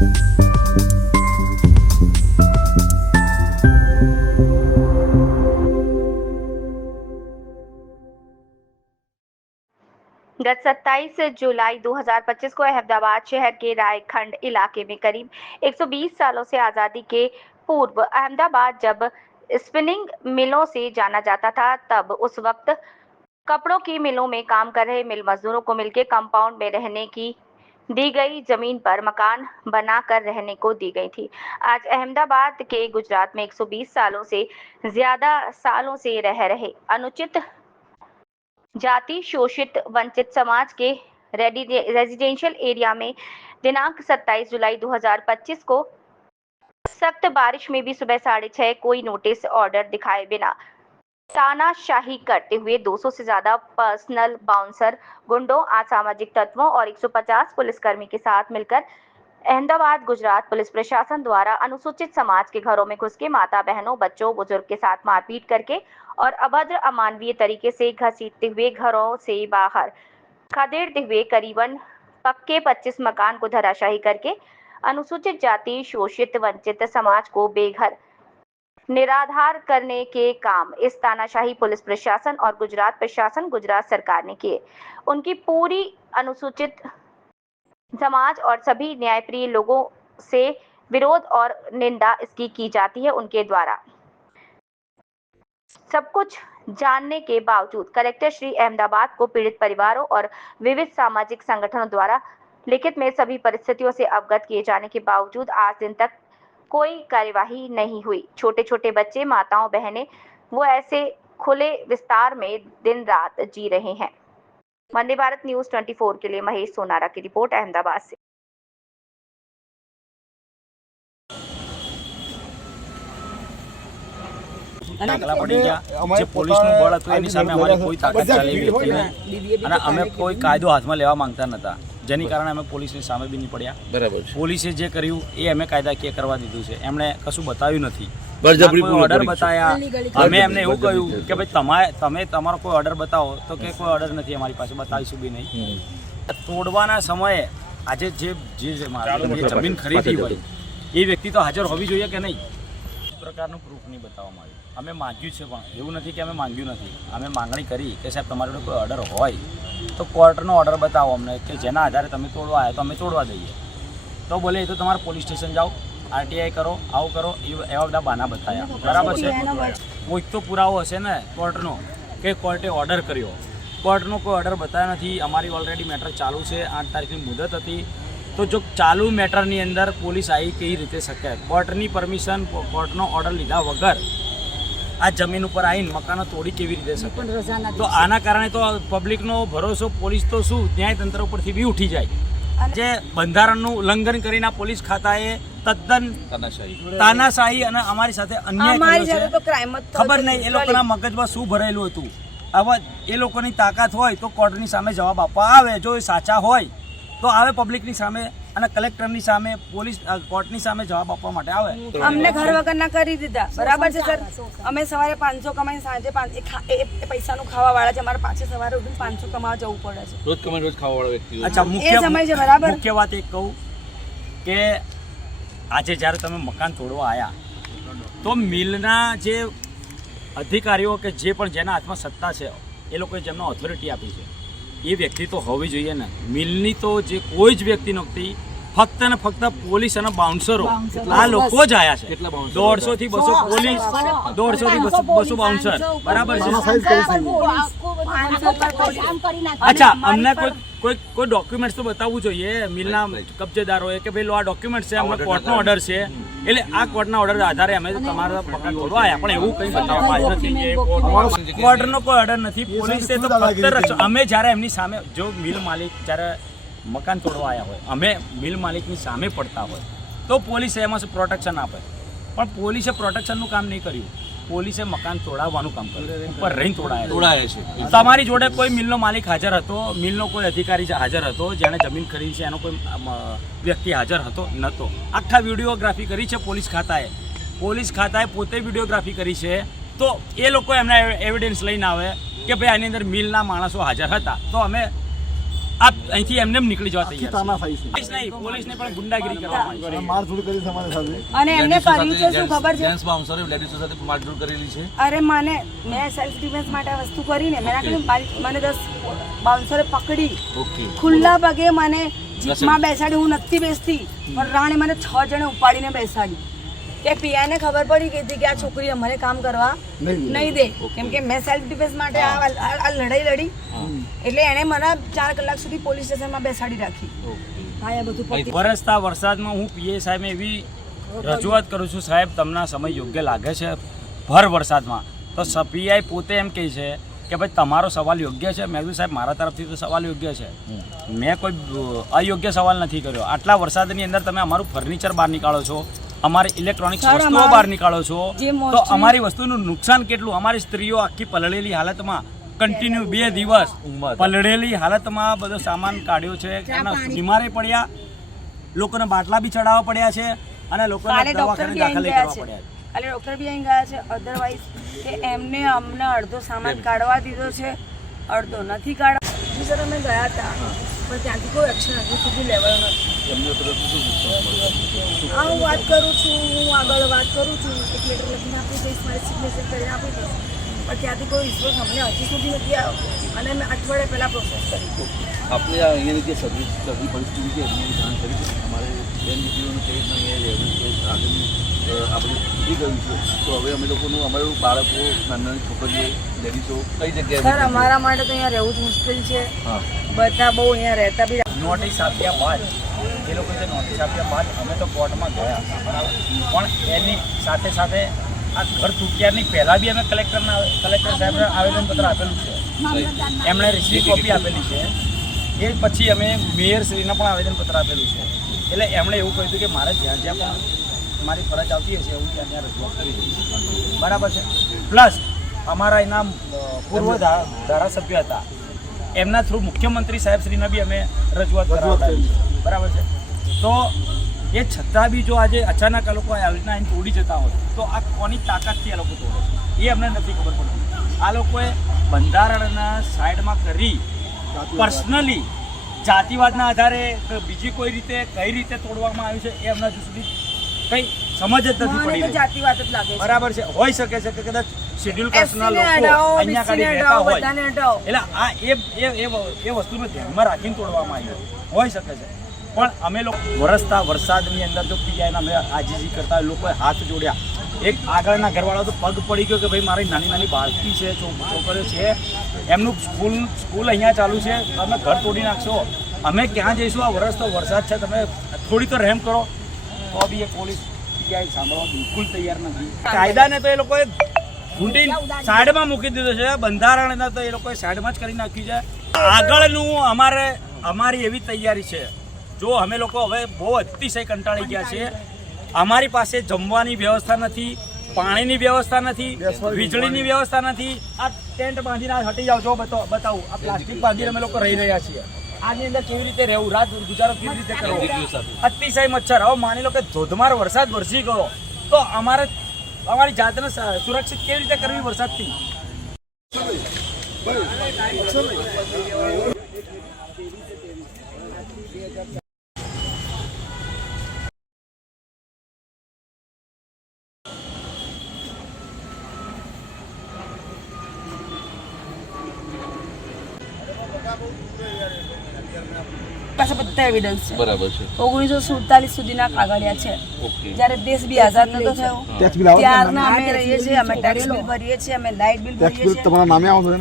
गत 27 जुलाई 2025 को अहमदाबाद शहर के रायखंड इलाके में करीब 120 सालों से आज़ादी के पूर्व अहमदाबाद जब स्पिनिंग मिलों से जाना जाता था, तब उस वक्त कपड़ों की मिलों में काम कर रहे मिल मजदूरों को मिलकर कंपाउंड में रहने की दी गई जमीन पर मकान बनाकर रहने को दी गई थी। आज अहमदाबाद के गुजरात में 120 सालों से ज्यादा सालों से रह रहे अनुचित जाति शोषित वंचित समाज के रेजिडेंशियल एरिया में दिनांक 27 जुलाई 2025 को सख्त बारिश में भी सुबह 6:30 कोई नोटिस ऑर्डर दिखाए बिना तानाशाही करते हुए 200 से ज्यादा पर्सनल बाउंसर गुंडों, असामाजिक तत्वों और 150 पुलिसकर्मी के साथ मिलकर अहमदाबाद गुजरात पुलिस प्रशासन द्वारा अनुसूचित समाज के घरों में घुस के माता बहनों, बच्चों, बुजुर्ग के साथ मारपीट करके और अभद्र अमानवीय तरीके से घसीटते हुए घरों से बाहर खदेड़ते हुए करीबन पक्के 25 मकान को धराशायी करके अनुसूचित जाति शोषित वंचित समाज को बेघर निराधार करने के काम इस तानाशाही पुलिस प्रशासन और गुजरात प्रशासन, गुजरात सरकार ने किए। उनकी पूरी अनुसूचित समाज और सभी न्यायप्रिय लोगों से विरोध और निंदा इसकी की जाती है। उनके द्वारा सब कुछ जानने के बावजूद कलेक्टर श्री अहमदाबाद को पीड़ित परिवारों और विविध सामाजिक संगठनों द्वारा लिखित में सभी परिस्थितियों से अवगत किए जाने के बावजूद आज दिन तक कोई कार्यवाही नहीं हुई। छोटे छोटे बच्चे, माताओं, बहनें वो ऐसे खुले विस्तार में दिन रात जी रहे हैं। वंदे भारत न्यूज 24 के लिए महेश सोनारा की रिपोर्ट अहमदाबाद से। દાખલા પડી ગયા જે પોલીસનું બળ હતું એની સામે અમારી કોઈ તાકાત ચાલી હતી નહીં અને અમે કોઈ કાયદો હાથમાં લેવા માંગતા નહોતા, જેની કારણે અમે પોલીસની સામે બી નહીં પડ્યા। બરાબર, પોલીસે જે કર્યું એ અમે કાયદાકીય કરવા દીધું છે, એમણે કશું બતાવ્યું નથી, ઓર્ડર બતાવ્યા। અમે એમને એવું કહ્યું કે ભાઈ તમે તમારો કોઈ ઓર્ડર બતાવો, તો કે કોઈ ઓર્ડર નથી અમારી પાસે, બતાવીશું બી નહીં। તોડવાના સમયે આજે જે જમીન ખરીદી હોય એ વ્યક્તિ તો હાજર હોવી જોઈએ કે નહીં, પ્રકારનું પ્રૂફ નહીં બતાવવામાં આવ્યું। અમે માંગ્યું છે, પણ એવું નથી કે અમે માંગ્યું નથી, અમે માંગણી કરી કે સાહેબ તમારી જોડે કોઈ ઓર્ડર હોય તો કોર્ટનો ઓર્ડર બતાવો અમને કે જેના આધારે તમે તોડવા આવ્યા તો અમે તોડવા દઈએ। તો બોલે એ તો તમારે પોલીસ સ્ટેશન જાઓ, આરટીઆઈ કરો, આવું કરો, એવા બધા બહાના બતાવ્યા। બરાબર છે, કોઈક તો પુરાવો હશે ને કોર્ટનો કે કોર્ટે ઓર્ડર કર્યો, કોર્ટનો કોઈ ઓર્ડર બતાવ્યા નથી। અમારી ઓલરેડી મેટર ચાલુ છે, 8 તારીખની મુદત હતી, તો જો ચાલુ મેટરની અંદર પોલીસ આવી કેવી રીતે શકે? કોર્ટની પરમિશન, કોર્ટનો ઓર્ડર લીધા વગર આ જમીન ઉપર આવીને મકાનો તોડી કેવી રીતે શકે? તો આના કારણે તો પબ્લિકનો ભરોસો પોલીસ તો શું ન્યાયતંત્ર ઉપરથી બી ઉઠી જાય। જે બંધારણનું ઉલ્લંઘન કરીને પોલીસ ખાતાએ તદ્દન તાનાશાહી અને અમારી સાથે અન્યાય કર્યો છે। ખબર નહીં એ લોકોના મગજમાં શું ભરેલું હતું। હવે એ લોકોની તાકાત હોય તો કોર્ટની સામે જવાબ આપવા આવે, જો એ સાચા હોય તો આવે પબ્લિકની સામે અને કલેક્ટરની સામે, પોલીસ કોર્ટની સામે જવાબ આપવા માટે આવે। અમને ઘર વગરના કરી દીધા, બરાબર છે સર। અમે સવારે 500 કમાઈને સાંજે 5 એ પૈસાનું ખાવા વાળા છે, અમારે પાછે સવારે ઉઠીને 500 કમાવા જવું પડે છે, રોજ કમાઈને રોજ ખાવા વાળા વ્યક્તિ। અચ્છા, મુખ્ય સમય છે, બરાબર। મુખ્ય વાત એક કહું કે આજે જ્યારે તમે મકાન તોડવા આવ્યા તો મિલના જે અધિકારીઓ કે જે પણ જેના હાથમાં સત્તા છે એ લોકોએ જેમને ઓથોરિટી આપી છે એ વ્યક્તિ તો હોવી જોઈએ ને। મિલની તો જે કોઈ જ વ્યક્તિ નહોતી, ફક્ત ને ફક્ત પોલીસ અને બાઉન્સરો આ લોકો જ આવ્યા છે। 150 થી 200 પોલીસ, 150 થી 200 બાઉન્સર, બરાબર છે। અચ્છા, અમને કોઈ ડોક્યુમેન્ટ્સ તો બતાવવું જોઈએ મિલના કબજેદારોએ કે ભાઈ લો આ ડોક્યુમેન્ટ છે, અમને કોર્ટનો ઓર્ડર છે, એટલે આ કોર્ટના ઓર્ડર આધારે અમે તમારા મકાન તોડવા આવ્યા, પણ એવું કંઈ બતાવવામાં નથી। કોર્ટનો કોઈ ઓર્ડર નથી, પોલીસે તો ફક્ત અમે જ્યારે એમની સામે, જો મિલ માલિક જ્યારે મકાન તોડવા આવ્યા હોય, અમે મિલ માલિકની સામે પડતા હોય તો પોલીસે એમાં પ્રોટેક્શન આપે, પણ પોલીસે પ્રોટેક્શનનું કામ નહીં કર્યું, પોલીસે મકાન તોડાવવાનું કામ કર્યું, ઉપર રહીને તોડાયા છે। તમારી જોડે કોઈ મિલનો માલિક હાજર હતો, મિલનો કોઈ અધિકારી હાજર હતો, જેણે જમીન ખરીદી છે એનો કોઈ વ્યક્તિ હાજર હતો નહોતો। આખા વિડીયોગ્રાફી કરી છે પોલીસ ખાતાએ પોતે વિડીયોગ્રાફી કરી છે, તો એ લોકો એમના એવિડન્સ લઈને આવે કે ભાઈ આની અંદર મિલના માણસો હાજર હતા, તો અમે આપ અહીંથી એમને નીકળી જવા તૈયાર છે. પોલીસને પણ ગુંડાગીરી કરવામાં આવી છે. મારઝૂડ કરી તમારી સાથે. અને એમને કર્યું છે શું ખબર છે? જેન્ટ્સ બાઉન્સરે લેડીઝ સાથે મારઝૂડ કરેલી છે. અરે મેં સેલ્ફ ડિફેન્સ માટે આ વસ્તુ કરીને મેં કીધું મને 10 બાઉન્સરે પકડી ઓકે. ખુલ્લા પગે મને જીપમાં બેસાડી. હું નથી બેસતી પણ રાણે મને 6 જણે ઉપાડીને બેસાડી કે પીઆઈને ખબર પડી ગઈ હતી કે આ છોકરી અમારે કામ કરવા નહીં દે, કેમ કે મેં સેલ્ફ ડિફેન્સ માટે આ લડાઈ લડી. એટલે એણે મને 4 કલાક સુધી પોલીસ સ્ટેશનમાં બેસાડી રાખી. હા, એ બધું પતી. વરસતા વરસાદમાં હું પીએ સાહેબ એવી રજૂઆત કરું છું, સાહેબ તમને સમય યોગ્ય લાગે છે ભર વરસાદમાં? તો પીઆઈ પોતે એમ કહે છે કે ભાઈ તમારો સવાલ યોગ્ય છે. મેં કીધું સાહેબ મારા તરફથી તો સવાલ યોગ્ય છે, મેં કોઈ અયોગ્ય સવાલ નથી કર્યો. આટલા વરસાદની અંદર તમે અમારું ફર્નિચર બહાર નીકાળો છો, અમારી ઇલેક્ટ્રોનિક્સ વસ્તુઓ બહાર નીકાળો છો, તો અમારી વસ્તુનું નુકસાન કેટલું? અમારી સ્ત્રીઓ આખી પલળેલી હાલતમાં કન્ટિન્યુ 2 દિવસ પલળેલી હાલતમાં બધો સામાન કાઢ્યો છે, એના બીમારે પડ્યા, લોકોને બાટલા બી ચડાવવા પડ્યા છે અને લોકોને દવાખાને દાખલ કરવા પડ્યા. કાલે ડૉક્ટર બી અહીં ગયા છે. અધરવાઇઝ કે એમને અમને અડધો સામાન કાઢવા દીધો છે, અડધો નથી કાઢવા. સર અમે ગયા હતા પણ ત્યાંથી કોઈ એક્શન હજુ સુધી લેવાયો નથી. હા, હું વાત કરું છું, હું આગળ વાત કરું છું, એક લેટર લખીને આપી દઈશ, મારી સિગ્નેચર કરીને આપી દઈશ, પણ ત્યાંથી કોઈ રિસ્પોન્સ અમને હજી સુધી નથી આવ્યો અને મેં અઠવાડિયા પહેલાં પ્રોસેસ કરી. આપણે અહીંયાની જે સર્વિસ પરિસ્થિતિ છે એની જાણ કરી છે. અમારે બેન દીકરીઓનું કઈ રીતના અહીંયા રહેવું છે, આગળની આ બધું તૂટી ગયું છે, તો હવે અમે લોકોનું અમારું બાળકો, નાની છોકરીઓ, લેડીઝો કઈ જગ્યાએ? સર, અમારા માટે તો અહીંયા રહેવું જ મુશ્કેલ છે. બધા બહુ અહીંયા રહેતા બી. નોટિસ આપ્યા બાદ એ લોકો જે નોટિસ આપ્યા બાદ અમે તો કોર્ટમાં ગયા, બરાબર, પણ એની સાથે સાથે આ ઘર તૂટ્યાની પહેલાં બી અમે કલેક્ટર સાહેબને આવેદનપત્ર આપેલું છે, એમણે રિસીવ કોપી આપેલી છે. એ પછી અમે મેયરશ્રીને પણ આવેદનપત્ર આપેલું છે. એટલે એમણે એવું કહ્યું હતું કે મારે જ્યાં જ્યાં પણ મારી ફરજ આવતી હશે હું ત્યાં ત્યાં રજૂઆત કરી દઈશ, બરાબર છે. પ્લસ અમારા એના પૂર્વ ધારાસભ્ય હતા, એમના થ્રુ મુખ્યમંત્રી સાહેબશ્રીને બી અમે રજૂઆત કરાવી, બરાબર છે. તો એ છતાં બી જો આજે અચાનક આ લોકો આવી રીતના અહીં તોડી જતા હોય તો આ કોની તાકાતથી આ લોકો તોડે એ અમને નથી ખબર પડતી. આ લોકોએ બંધારણના સાઈડમાં કરી પર્સનલી જાતિવાદના આધારે બીજી કોઈ રીતે કઈ રીતે તોડવામાં આવ્યું છે એ અમને હજુ સુધી કંઈ સમજ જ નથી પડી રહી. જાતિવાદ જ લાગે છે. બરાબર છે, હોઈ શકે છે કે કદાચ શેડ્યુલ કાસ્ટના લોકો અહીંયા કાઢી રહેતા હોય, એટલે આ એ વસ્તુને ધ્યાનમાં રાખીને તોડવામાં આવ્યું હોઈ શકે છે. પણ અમે લોકો વરસતા વરસાદની અંદર જો પીઆઈને અમે આજીજી કરતા લોકોએ હાથ જોડ્યા. એક આગળના ઘરવાળો તો પગ પડી ગયો કે ભાઈ મારી નાની નાની બાળકી છે, છોકરીઓ છે, એમનું સ્કૂલ અહીંયા ચાલુ છે, તમે ઘર તોડી નાખશો, અમે ક્યાં જઈશું? આ વરસતો વરસાદ છે, તમે થોડી તો રહેમ કરો. તો બી એ પોલીસ પીઆઈ સાંભળવા બિલકુલ તૈયાર નથી. કાયદાને તો એ લોકોએ ઘૂંટી સાઈડમાં મૂકી દીધો છે, બંધારણને તો એ લોકોએ સાઈડમાં જ કરી નાખ્યું છે. આગળનું અમારી એવી તૈયારી છે, જો અમે લોકો હવે બહુ અતિશય કંટાળી ગયા છે. અમારી પાસે જમવાની વ્યવસ્થા નથી, પાણીની વ્યવસ્થા નથી, વીજળીની વ્યવસ્થા નથી. આ ટેન્ટ બાંધીને હટી જાઓ, જો બતાવું, આ પ્લાસ્ટિક બાંધીને અમે લોકો રહી રહ્યા છીએ. આની અંદર કેવી રીતે રહેવું, રાત ગુજારો કેવી રીતે કરવો? અતિશય મચ્છર. હવે માની લો કે ધોધમાર વરસાદ વરસી ગયો તો અમારી જાતને સુરક્ષિત કેવી રીતે કરવી વરસાદથી? પાસે બધા એવિડન્સ છે. બરાબર છે. 1947 સુધીના કાગળિયા છે, જ્યારે દેશ બી આઝાદ નતો થયો ત્યારના અમે રહીએ છીએ, અમે ટેક્સ બિલ ભરીએ છીએ, અમે લાઇટ બિલ ભરીએ છીએ. તમારા નામે આવો છો?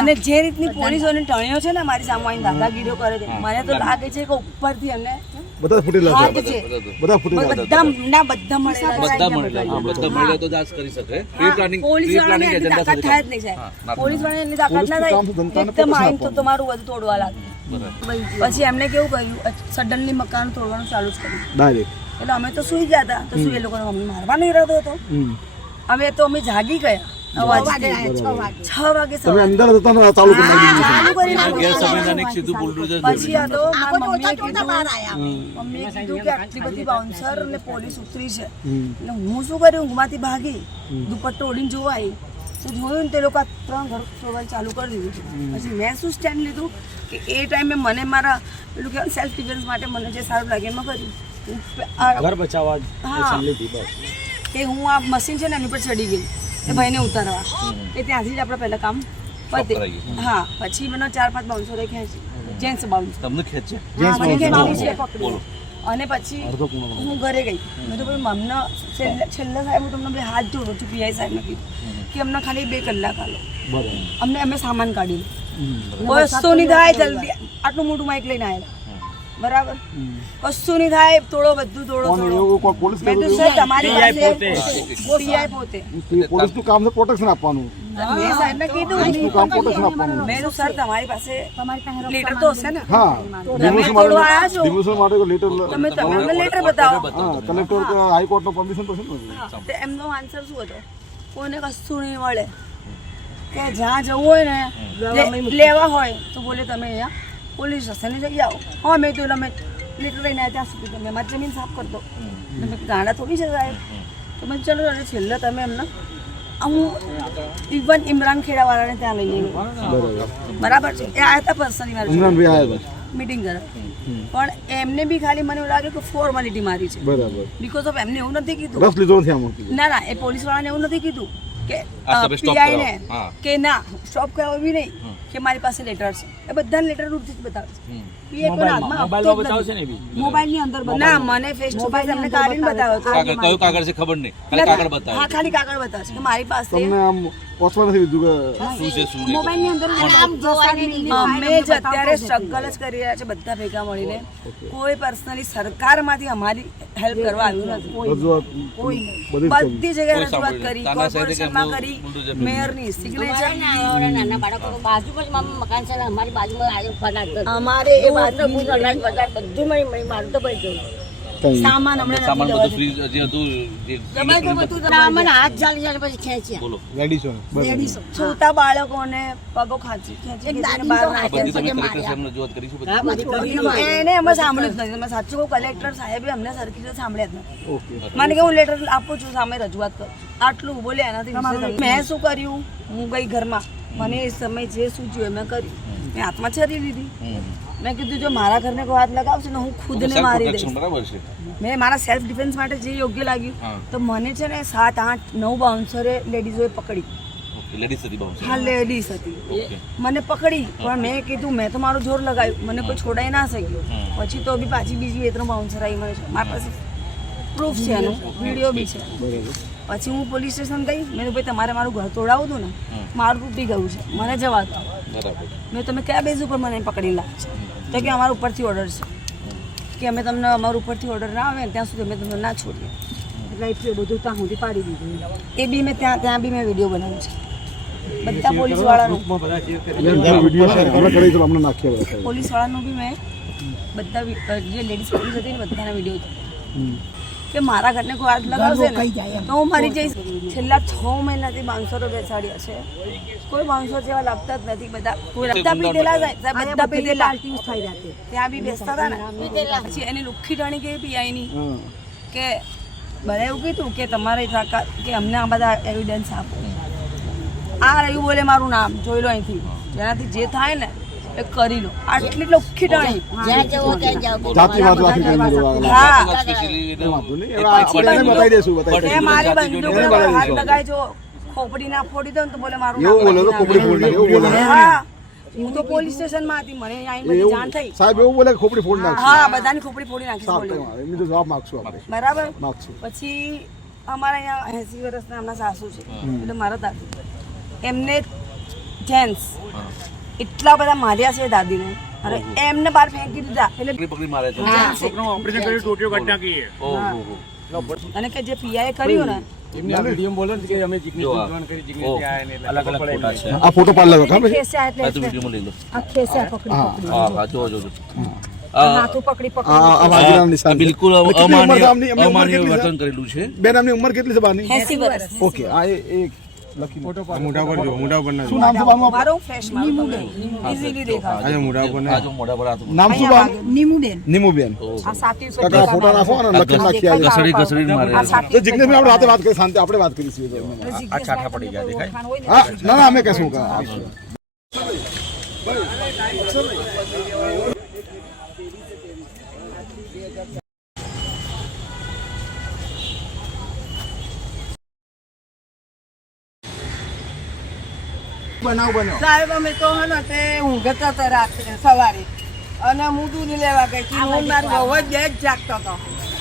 અને જે રીતની પોલીસોની ટણીઓ છે ને મારી સામે આવીને દાદાગીરીઓ કરે છે, મને તો લાગે છે કે ઉપરથી અમને બધા ફૂટેલા હાથ છે, બધા ફૂટેલા બધા મળેલા તો જાંચ કરી શકે. પોલીસ વાળાને એટલી તાકાત થાય જ નહીં સાહેબ. પોલીસ વાળાને એટલી તાકાત ના થાય એકદમ આવીને તો તમારું બધું તોડવા લાગે. પછી એમને કેવું કર્યું, સડનલી મકાન તોડવાનું ચાલુ જ કર્યું ડાયરેક્ટ. એટલે અમે તો સુઈ ગયા હતા, તો શું એ લોકોને અમને મારવાનો ઈરાદો હતો? અમે જાગી ગયા 6 વાગે તમે અંદર હતા ને ચાલુ કરી ચાલુ ગેસ સંવિધાનિક સીધું બુલડોઝર. પછી આ તો મમ્મીએ કીધું કે આટલી બધી બાઉન્સર ને પોલીસ ઉતરી છે, એટલે હું શું કર્યું, ઊંઘમાંથી ભાગી દુપટ્ટો ઓઢીને જોવા આવી તો જોયું ને તે લોકો 3 ઘર તોડવાનું ચાલુ કરી દીધું. પછી મેં શું સ્ટેન્ડ લીધું, કે એ ટાઈમે મને મારા પેલું કે સેલ્ફ ડિફેન્સ માટે મને જે સારું લાગે એમાં કર્યું. ઘર બચાવવા કે હું આ મશીન છે ને એની પર ચડી ગઈ એ ભાઈને ઉતારવા એ ત્યાંથી જ આપણે પહેલાં કામ પતે. હા પછી મને 4-5 બાઉન્સરો ખેંચી, જેન્ટ્સ બાઉન્સ તમને ખેંચે બોલો. અને પછી હું ઘરે ગઈ. મેં તો ભાઈ મમ્મીને છેલ્લા સાહેબ હું તમને બે હાથ જોડું છું. પીઆઈ સાહેબને કીધું કે અમને ખાલી 2 કલાક આલો, અમને અમે સામાન કાઢી વસ્તુ નહીં થાય જલ્દી. આટલું મોટું માઇક લઈને આવેલા બરાબર, કશું નહીં થાય, તોડો બધું તોડો. મેં તો સર તમારી પાસે પીઆઈ પોતે પોલીસનું કામ છે પ્રોટેક્શન આપવાનું. મેં સાહેબને કીધું કામ પ્રોટેક્શન આપવાનું. મેં તો સર તમારી પાસે લેટર તો હશે ને? હા, તમે તોડવા આવ્યા છો, ડિમોશન માટે લેટર તમે અમને લેટર બતાવો. હા, કલેક્ટર કે હાઈકોર્ટનો પરમિશન તો છે ને. તો એમનો આન્સર શું હતો? કોઈને કશું નહીં મળે, કે જ્યાં જવું હોય ને લેવા હોય તો બોલે તમે અહીંયા પોલીસ સ્ટેશને જઈ આવો. હા મેં તો અમે લેટર લઈને આવ્યા ત્યાં સુધી તમે મારી જમીન સાફ કરી દો. તમે ગાડા થોડી છે સાહેબ. તો મેં ચલો છેલ્લે તમે એમને હું ઇવન ઇમરાન ખેડાવાળાને ત્યાં લઈ ગઈ બરાબર છે. એ આવ્યા હતા પર્સનલી મારી મીટિંગ કરે, પણ એમને બી ખાલી મને એવું લાગે કે ફોર્માલિટી મારી છે. બરાબર. બીકોઝ ઓફ એમને એવું નથી કીધું, રસ લીધો નથી આમાં. ના એ પોલીસ વાળાને એવું નથી કીધું કે પીઆઈ ને કે ના સ્ટોપ કરાવો બી નહીં, કે મારી પાસે લેટર છે. એ બધા લેટર રૂપથી જ બતાવે છે. પીઆઈ કોના હાથમાં આપતો જ નથી. મોબાઈલ ની અંદર ના મને ફેસ ટુ ફેસ એમને કાઢીને બતાવ્યો હતો. કયું કાગળ છે ખબર નહીં, ખાલી કાગળ બતાવે. હા ખાલી કાગળ બતાવે છે કે મારી પાસે તમને આમ પહોંચવા નથી દીધું કે શું છે શું નહીં. મોબાઈલ ની અંદર અમે જ અત્યારે સ્ટ્રગલ જ કરી રહ્યા છે બધા ભેગા મળીને. કોઈ પર્સનલી સરકારમાંથી અમારી હેલ્પ કરવા આવ્યું નથી. રજૂઆત બધી જગ્યાએ રજૂઆત કરી, કોર્પોરેશનમાં કરી, મેયરની સિગ્નેચર. નાના બાળકો બાજુ પણ મકાન છે અમારી બાજુમાં અમારે એ વાત બધું મારું તો પડી ગયું. સામાન હમણાં સામાન નથી બધું લેવા ફ્રી જે હતું મને હાથ ચાલી જાય પછી ખેંચ્યા. બોલો. છોટા બાળકોને પગો ખેંચી બહાર આ બધી તમે નાખ્યા. કલેક્ટર સાહેબને રજૂઆત કરી છે બધી? એને અમે સાંભળ્યું જ નથી. તમે સાચું કહું, કલેક્ટર સાહેબે અમને સરખી રીતે સાંભળ્યા જ નથી. મને કે હું લેટર આપું છું, સામે રજૂઆત કરું, આટલું બોલે. એનાથી મેં શું કર્યું, હું ગઈ ઘરમાં, મને એ સમય જે સૂચ્યું એ મેં કર્યું. મેં હાથમાં છરી લીધી. મેં કીધું જો મારા ઘરને કોઈ હાથ લગાવશે ને હું ખુદને મારી દઈશ. બરાબર છે. મેં મારા સેલ્ફ ડિફેન્સ માટે જે યોગ્ય લાગ્યું તો મને છે ને 7, 8, 9 બાઉન્સરે લેડીઝોએ પકડી. લેડીઝ હતી બાઉન્સર? હા લેડીઝ હતી. મને પકડી, પણ મેં કીધું મેં તો મારું જોર લગાવ્યું, મને કોઈ છોડાઈ ના શક્યું. પછી તો બી પાછી બીજી 2-3 બાઉન્સર આવી. મને મારી પાસે પ્રૂફ છે એનું, વિડીયો બી છે. પછી હું પોલીસ સ્ટેશન ગઈ. મેં તો ભાઈ તમારે મારું ઘર તોડાવું હતું ને, મારું તૂટી ગયું છે, મને જવા દો. મેં તમે કયા બેઝ ઉપર મને પકડી લાવે છે? તો કે અમારા ઉપરથી ઓર્ડર છે કે અમે તમને અમારા ઉપરથી ઓર્ડર ના આવે ત્યાં સુધી અમે તમને ના છોડીએ. એટલે એટલું બધું ત્યાં સુધી પાડી દીધું. એ બી મેં ત્યાં બી મેં વિડીયો બનાવ્યો છે બધા પોલીસ વાળાનું. પોલીસ વાળાનું બી મેં બધા જે લેડીઝ પોલીસ હતી ને બધાના વિડીયો હતા કે મારા ઘરને કોઈ હાથ લગાવશે ને તો હું મરી જઈશ. છેલ્લા 6 મહિનાથી બાઉન્સરો બેસાડ્યા છે. કોઈ બાઉન્સર જેવા લાગતા જ નથી. બધા કોઈ રસ્તા પીધેલા જાય, બધા પીધેલા ત્યાં બી બેસતા હતા ને. પછી એની લુખ્ખી ટાણી કેવી પીઆઈની કે બધા એવું કીધું કે તમારે તાકાત કે અમને આ બધા એવિડન્સ આપો. આ રહ્યું બોલે મારું નામ, જોઈ લો અહીંથી, જેનાથી જે થાય ને એ કરી લો. આટલી લુખ્ખી ટાણી. જ્યાં જવો ત્યાં જાઓ. જાતિવાદ રાખી કરીને હા બતાવી દેશું. એ મારી બંદૂક હાથ લગાય જો ખોપડી ના ફોડી દો ને તો બોલે મારું નામ. એવું બોલે તો ખોપડી ફોડ નાખે એવું બોલે. હા હું તો પોલીસ સ્ટેશનમાં હતી, મને અહીં બધી જાણ થઈ. સાહેબ એવું બોલે ખોપડી ફોડ નાખશે. હા બધાની ખોપડી ફોડી નાખી બોલ્યો. એમની તો જવાબ માંગશું આપણે. બરાબર. માંગશું. પછી અમારા અહીંયા 80 વર્ષના એમના સાસુ છે, એટલે મારા દાદી, એમને જેન્ટ્સ એટલા બધા માર્યા છે દાદીને, અને એમને બહાર ફેંકી દીધા. એટલે પકડી મારે છે. ઓપરેશન કરી ટોટિયો કાઢી નાખી. ઓહો. અને કે જે પીઆઈ કર્યું ને એમના વિડીયો બોલો ને કે અમે જીગ્નેશ વિદ્વાન કરી જીગ્નેશ આયા ને અલગ અલગ ફોટા છે. આ ફોટો પાડ લો ખબર છે? ખેસ્યા એટલે આ તો વિડીયોમાં લઈ લો. આ ખેસ્યા પકડી હા હા જો હાથું પકડી આ વાદળાના નિશાન. બિલકુલ અમાન્ય વર્તન કરેલું છે. બેન આમની ઉંમર કેટલી છે બાની? 80 વર્ષ. ઓકે આ એક લખી ફોટો પાડ. મોઢા પર જો, મોઢા પર ના શું નામ છે બાનું? મારું ફ્રેશ મારું ઈઝીલી દેખાય. આજે મોઢા પર આ જો મોઢા પર આ તો નામ શું બાનું? નીમુબેન. નીમુબેન. આ સાથી કાકા ફોટો નાખો અને લખી નાખી આજે. ઘસડી મારે. તો જિગ્નેશ આપણે રાતે વાત કરી, શાંતિ આપણે વાત કરીશું. આ છાઠા પડી ગયા દેખાય. હા ના ના અમે કહેશું કે બનાવ બન્યો સાહેબ અમે તો હે ને તે ઊંઘતા હતા રાત્રે સવારે અને હું દૂધ લેવા ગઈ હતી હું મારું બહુ જ બેગ જાગતો હતો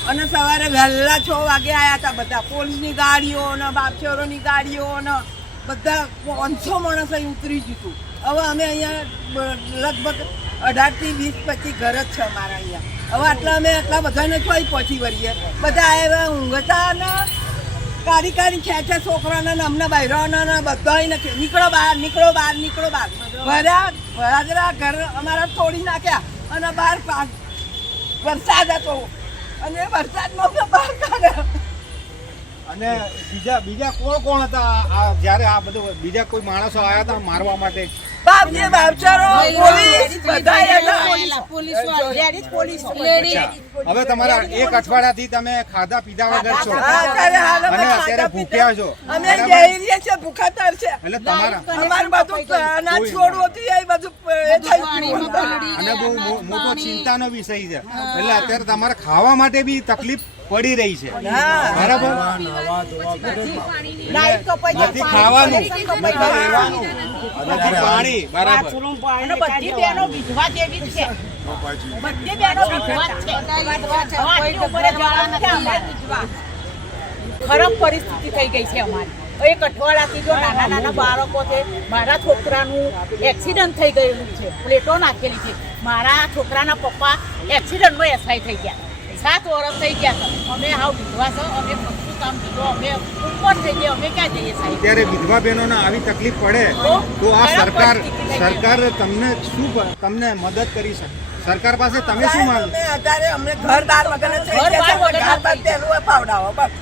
અને સવારે વહેલા 6 વાગે આવ્યા હતા બધા પોલીસની ગાડીઓ ને બાપચોરોની ગાડીઓ ને બધા 500 માણસ અહીં ઉતરી ગયું. હવે અમે અહીંયા લગભગ 18 થી 20 25 ઘર જ છે અમારા અહીંયા. હવે એટલા બધાને કોઈ પહોંચી વળીએ બધા આવ્યા ઊંઘતા ને કારી ખેંચે છોકરાને ને અમને બહેરાને ને બધાને નીકળો બહાર ભરાજરા ઘર અમારા તોડી નાખ્યા અને બહાર વરસાદ હતો અને વરસાદમાં અમને બહાર કાઢ્યા. અને બીજા કોણ હતા જ્યારે આ બધું બીજા કોઈ માણસો આવ્યા હતા મારવા માટે? બાપચારો પોલીસ બધા હવે તમારા 1 અઠવાડિયાથી તમે ખાધા પીધા વગર છો અને અત્યારે ભૂખ્યા છો. અમે જઈએ છીએ ભૂખાતર છે એટલે તમારા અમારું બધું અનાજ છોડવું હતું એ બધું એ થઈ ગયું. અને બહુ મોટો ચિંતાનો વિષય છે. એટલે અત્યારે તમારે ખાવા માટે બી તકલીફ પડી રહી છે. બરાબર, નથી ખાવાનું, નથી રહેવાનું, નથી પાણી. બરાબર, બધી બહેનો વિધવા જેવી જ છે. બધી બહેનો વિધવા જ છે. ખરાબ પરિસ્થિતિ થઈ ગઈ છે અમારી. 1 અઠવાડિયાથી જો નાના બાળકો છે, મારા છોકરાનું એક્સિડન્ટ થઈ ગયેલું છે, પ્લેટો નાખેલી છે. મારા છોકરાના પપ્પા એક્સિડન્ટમાં એસઆઈ થઈ ગયા. 7 વર્ષ થઈ ગયા છે. અમે હાવ વિધવા છો. અમે બધું કામ કીધું, અમે ઉપર થઈ ગયા. અમે ક્યાં જઈએ સાહેબ? અત્યારે વિધવા બહેનોને આવી તકલીફ પડે તો આ સરકાર તમને મદદ કરી શકે? સરકાર પાસે તમે શું માંગો? અત્યારે અમને ઘરદાર વગર પાવડાવો બસ.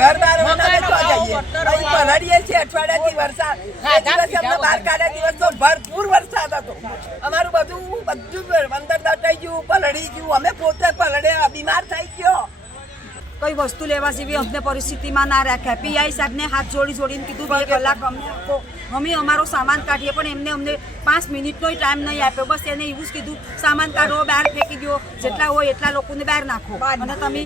ઘરદાર પલળીએ છીએ અઠવાડિયાથી વરસાદ. બહાર કાઢ્યા દિવસ તો ભરપૂર વરસાદ હતો. અમારું બધું અંદર દટાઈ ગયું, પલળી ગયું. અમે પોતે પલળે બીમાર થઈ ગયો. કોઈ વસ્તુ લેવા જેવી અમને પરિસ્થિતિમાં ના રાખ્યા. પીઆઈ સાહેબને હાથ જોડીને કીધું 2 કલાક અમને આપો, અમે અમારો સામાન કાઢીએ. પણ અમને 5 મિનિટનો ટાઈમ નહીં આપ્યો. બસ એને એવું જ કીધું સામાન કાઢો, બહાર ફેંકી દો, જેટલા હોય એટલા લોકોને બહાર નાખો અને તમે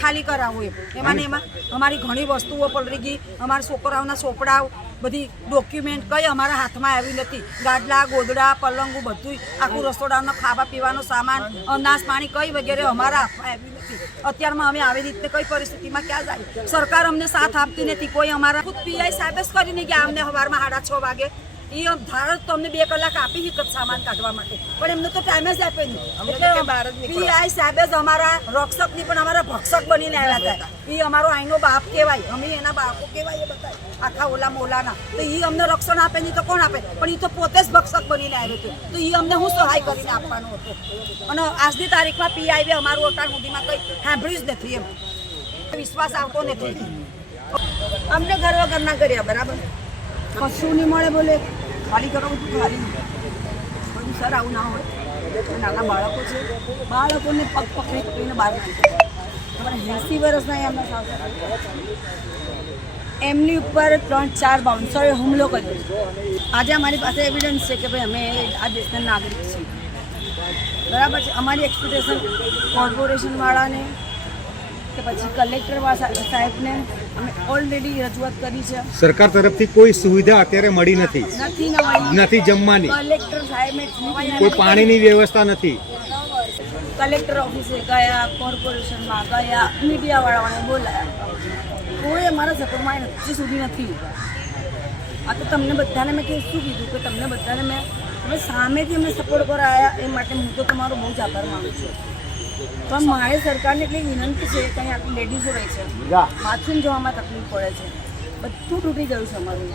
ખાલી કરાવો. એમાં અમારી ઘણી વસ્તુઓ પલળી ગઈ. અમારા છોકરાઓના ચોપડાઓ, બધી ડોક્યુમેન્ટ કંઈ અમારા હાથમાં આવી નથી. ગાડલા, ગોદડા, પલંગો બધું આખું રસોડાનો ખાવા પીવાનો સામાન, અનાજ પાણી કંઈ વગેરે અમારા હાથમાં આવ્યું નથી. અત્યારમાં અમે આવી રીતે કઈ પરિસ્થિતિમાં ક્યાં જાય? સરકાર અમને સાથ આપતી નથી. કોઈ અમારા ખુદ પીઆઈ સાહેબ જ કરીને ગયા અમને સવારમાં 6:30 વાગે. એ ધારો તો અમને 2 કલાક આપી હતી સામાન કાઢવા માટે, પણ એમને તો ટાઈમ જ આપે નહીં. પીઆઈ સાહેબ જ અમારા રક્ષક ની પણ અમારા ભક્ષક બનીને આવ્યા હતા. એ અમારો આઈનો બાપ કહેવાય, અમે એના બાપો કહેવાય. એ બધા આખા ઓલા મોલાના તો એ અમને રક્ષણ આપે નહીં તો કોણ આપે? પણ એ તો પોતે જ ભક્ષક બનીને આવ્યો હતો. તો એ અમને હું સહાય કરીને આપવાનો હતો. અને આજની તારીખમાં પીઆઈ અમારું અત્યાર સુધીમાં કંઈ સાંભળ્યું જ નથી. એમ વિશ્વાસ આવતો નથી. અમને ઘર વગરના કર્યા. બરાબર, કશું નહીં મળે. બોલે ખાલી કરાવું તું ખાલી બધું. સર આવું ના હોય. નાના બાળકો છે, બાળકોને પગ પકડીને બહાર નાખે. તમારે 80 વર્ષના એમના સાસુ, એમની ઉપર 3-4 બાઉન્સરોએ હુમલો કર્યો. આજે અમારી પાસે એવિડન્સ છે કે ભાઈ અમે આ દેશના નાગરિક છીએ. બરાબર છે. અમારી એક્સપેક્ટેશન કોર્પોરેશનવાળાને કે પછી કલેક્ટર સાહેબને અમે ઓલરેડી રજૂઆત કરી છે. સરકાર તરફથી કોઈ સુવિધા અત્યારે મળી નથી જમવાની, કલેક્ટર સાહેબે કોઈ પાણીની વ્યવસ્થા નથી. કલેક્ટર ઓફિસે ગયા, કોર્પોરેશનમાં ગયા, મીડિયાવાળાઓને બોલાયા, કોઈ અમારા સપોર્ટમાં હજી સુધી નથી. આ તો તમને બધાને મેં શું કીધું કે તમને બધાને તમે સામેથી અમને સપોર્ટ કરાયા એ માટે હું તો તમારો બહુ જ આભાર માનું છું. પણ મારે સરકારને એટલી વિનંતી છે કે અહીંયા આટલી લેડીઝો રહે છે, બાથરૂમ જવામાં તકલીફ પડે છે, બધું તૂટી ગયું છે અમારું.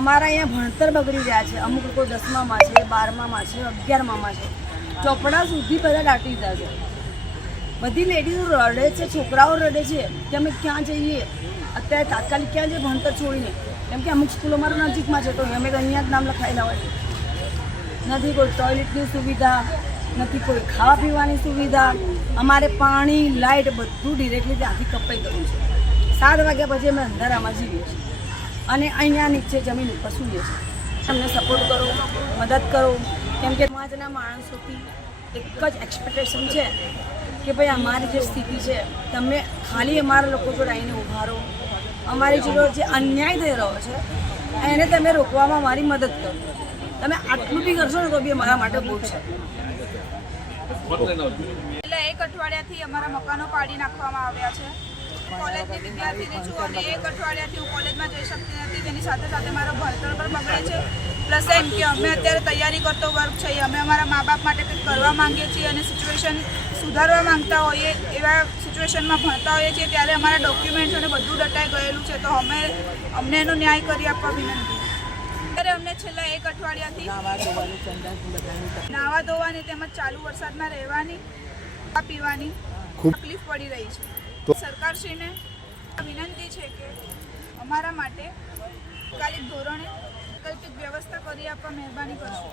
અમારા અહીંયા ભણતર બગડી રહ્યા છે. અમુક લોકો 10મામાં છે, 12મામાં છે, 11મામાં છે. ચોપડા સુધી બધા દાટી દીધા છે. બધી લેડીઝો રડે છે, છોકરાઓ રડે છે કે અમે ક્યાં જઈએ અત્યારે તાત્કાલિક, ક્યાં જઈએ ભણતર છોડીને. કેમ કે અમુક સ્કૂલો મારા નજીકમાં છે તો અમે તો અહીંયા જ નામ લખાયેલા હોય. નથી કોઈ ટોયલેટની સુવિધા, નથી કોઈ ખાવા પીવાની સુવિધા. અમારે પાણી, લાઇટ બધું ડિરેક્ટલી ત્યાંથી કપાઈ ગયું છે. 7 વાગ્યા પછી અમે અંધારામાં જીવીએ છીએ અને અહીંયા નીચે જમીન ઉપર સૂઈએ છીએ. અમને સપોર્ટ કરો, મદદ કરો. કેમ કે સમાજના માણસોથી એક જ એક્સપેક્ટેશન છે કે ભાઈ અમારી જે સ્થિતિ છે તમે ખાલી અમારા લોકો જોડે આવીને ઊભા રહો. અમારી જોડે જે અન્યાય થઈ રહ્યો છે એને તમે રોકવામાં મારી મદદ કરો. તમે આટલું બી કરશો ને તો બી અમારા માટે બહુ છે. છેલ્લા 1 અઠવાડિયાથી અમારા મકાનો પાડી નાખવામાં આવ્યા છે. કોલેજની વિદ્યાર્થીની છું અને 1 અઠવાડિયાથી હું કોલેજમાં જઈ શકતી નથી. તેની સાથે સાથે મારો ભણતર પણ બગડે છે. પ્લસ એમ કે અમે અત્યારે તૈયારી કરતો વર્ગ છે. અમે અમારા મા બાપ માટે કંઈક કરવા માંગીએ છીએ અને સિચ્યુએશન સુધારવા માંગતા હોઈએ એવા સિચ્યુએશનમાં ભણતા હોઈએ છીએ ત્યારે અમારા ડોક્યુમેન્ટ્સ અને બધું દટાઈ ગયેલું છે. તો અમને એનો ન્યાય કરી આપવા વિનંતી. ત્યારે અમને છેલ્લા 1 અઠવાડિયાથી નાવા ધોવાની તેમજ ચાલુ વરસાદમાં રહેવાની પીવાની તકલીફ પડી રહી છે. સરકારશ્રીને વિનંતી છે કે અમારા માટે તાત્કાલિક ધોરણે વૈકલ્પિક વ્યવસ્થા કરી આપવા મહેરબાની કરશો.